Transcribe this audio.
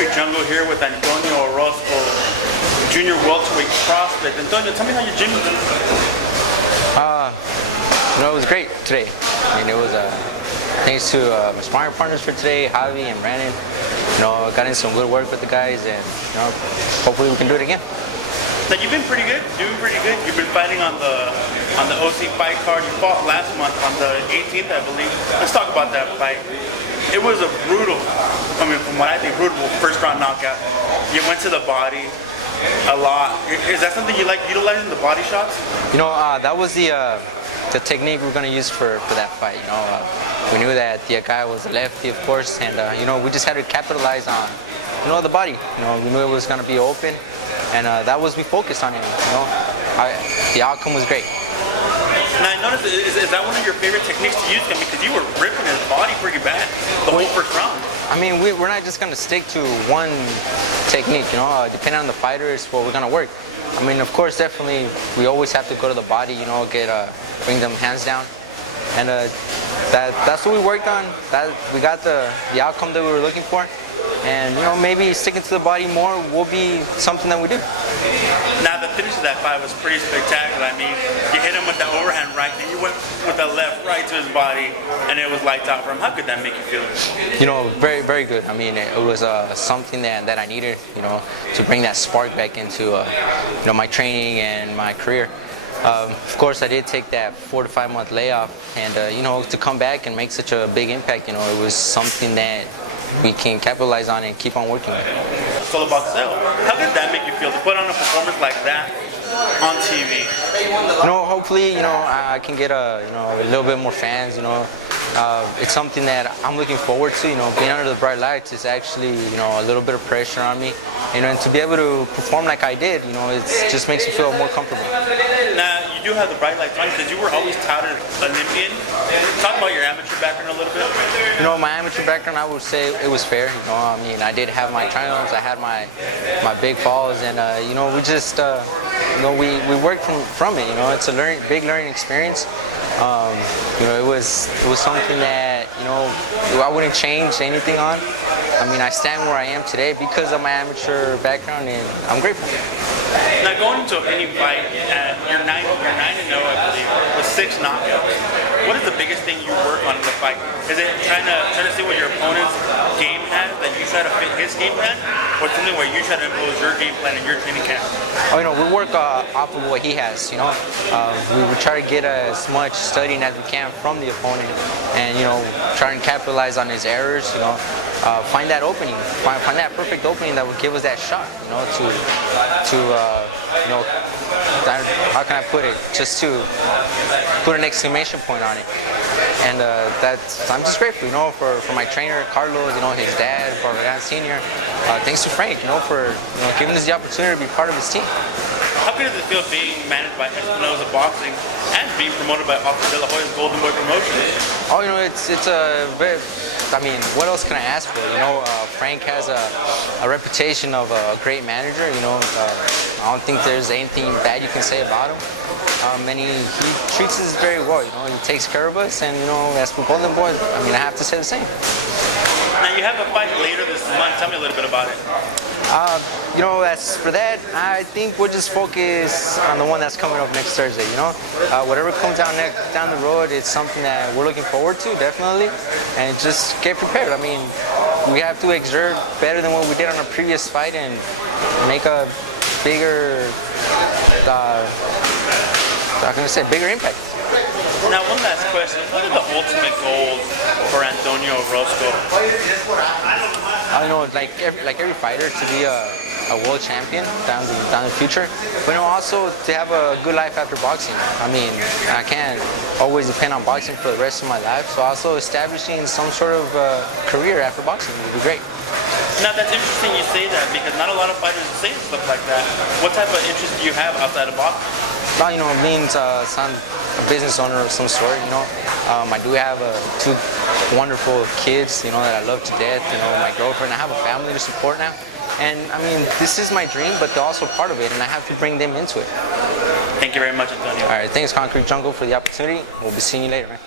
Concrete Jungle here with Antonio Roscoe, junior welterweight prospect. Antonio, tell me how your gym was. It was great today. I mean, it was thanks to my sparring partners for today, Javi and Brandon. Got in some good work with the guys, and hopefully we can do it again. Now you've been pretty good, doing pretty good. You've been fighting on the OC fight card. You fought last month on the 18th, I believe. Let's talk about that fight. It was a brutal, from what I think, brutal first round knockout. You went to the body a lot. Is that something you like, utilizing the body shots? That was the technique we're going to use for that fight. We knew that the guy was a lefty, of course, and we just had to capitalize on the body. We knew it was going to be open, and that was, we focused on it. The outcome was great. Now I noticed, is that one of your favorite techniques to use? Because you were ripping his body pretty bad the whole first round. I mean, we're not just going to stick to one technique, depending on the fighter is what we're going to work. I mean, of course, definitely, we always have to go to the body, bring them hands down. And that's what we worked on. We got the outcome that we were looking for. And, maybe sticking to the body more will be something that we do. Now, the finish of that fight was pretty spectacular. I mean, you hit him with the overhand right, and you went with the left right to his body, and it was lights out for him. How could that make you feel? Very, very good. I mean, it was something that I needed, to bring that spark back into, my training and my career. Of course, I did take that 4 to 5 month layoff, and to come back and make such a big impact, it was something that we can capitalize on and keep on working with. It's all about self. How did that make you feel to put on a performance like that on TV? Hopefully, I can get a little bit more fans. It's something that I'm looking forward to. Being under the bright lights is actually, a little bit of pressure on me. And to be able to perform like I did, it just makes me feel more comfortable. Now, you do have the bright lights on because you were always touted Olympian. Talk about your amateur background a little bit. My amateur background, I would say it was fair. I did have my triumphs, I had my big falls, and we just, we worked from it. It's a big learning experience. It was something that I wouldn't change anything on. I stand where I am today because of my amateur background, and I'm grateful. Now, going into any fight, you're 9-0, I believe, with 6 knockouts. What is the biggest thing you work on in the fight? Is it trying to see what your opponent's game has, that you try to fit his game plan, or something where you try to impose your game plan in your training camp? We work off of what he has. We would try to get as much studying as we can from the opponent, and try and capitalize on his errors. Find that opening, find that perfect opening that would give us that shot. How can I put it? Just to put an exclamation point on it. And I'm just grateful, for my trainer Carlos, his dad, for Senior. Thanks to Frank, for giving us the opportunity to be part of his team. How good does it feel being managed by Espinosa Boxing and being promoted by Oscar De La Hoya's Golden Boy Promotions? It's a very. What else can I ask for? Frank has a reputation of a great manager. I don't think there's anything bad you can say about him. And he treats us very well. He takes care of us, and as for Golden Boy, I have to say the same. Now you have a fight later this month. Tell me a little bit about it. As for that, I think we'll just focus on the one that's coming up next Thursday. Whatever comes down the road, it's something that we're looking forward to, definitely, and just get prepared. We have to exert better than what we did on our previous fight and make a bigger, bigger impact. Now, one last question. What are the ultimate goals for Antonio Roscoe? Like every fighter, to be a world champion down the future, but also to have a good life after boxing. I can't always depend on boxing for the rest of my life, so also establishing some sort of career after boxing would be great. Now, that's interesting you say that, because not a lot of fighters say stuff like that. What type of interest do you have outside of boxing? Being a business owner of some sort, I do have 2 wonderful kids, that I love to death, my girlfriend. I have a family to support now. And this is my dream, but they're also part of it, and I have to bring them into it. Thank you very much, Antonio. All right, thanks Concrete Jungle for the opportunity. We'll be seeing you later, man.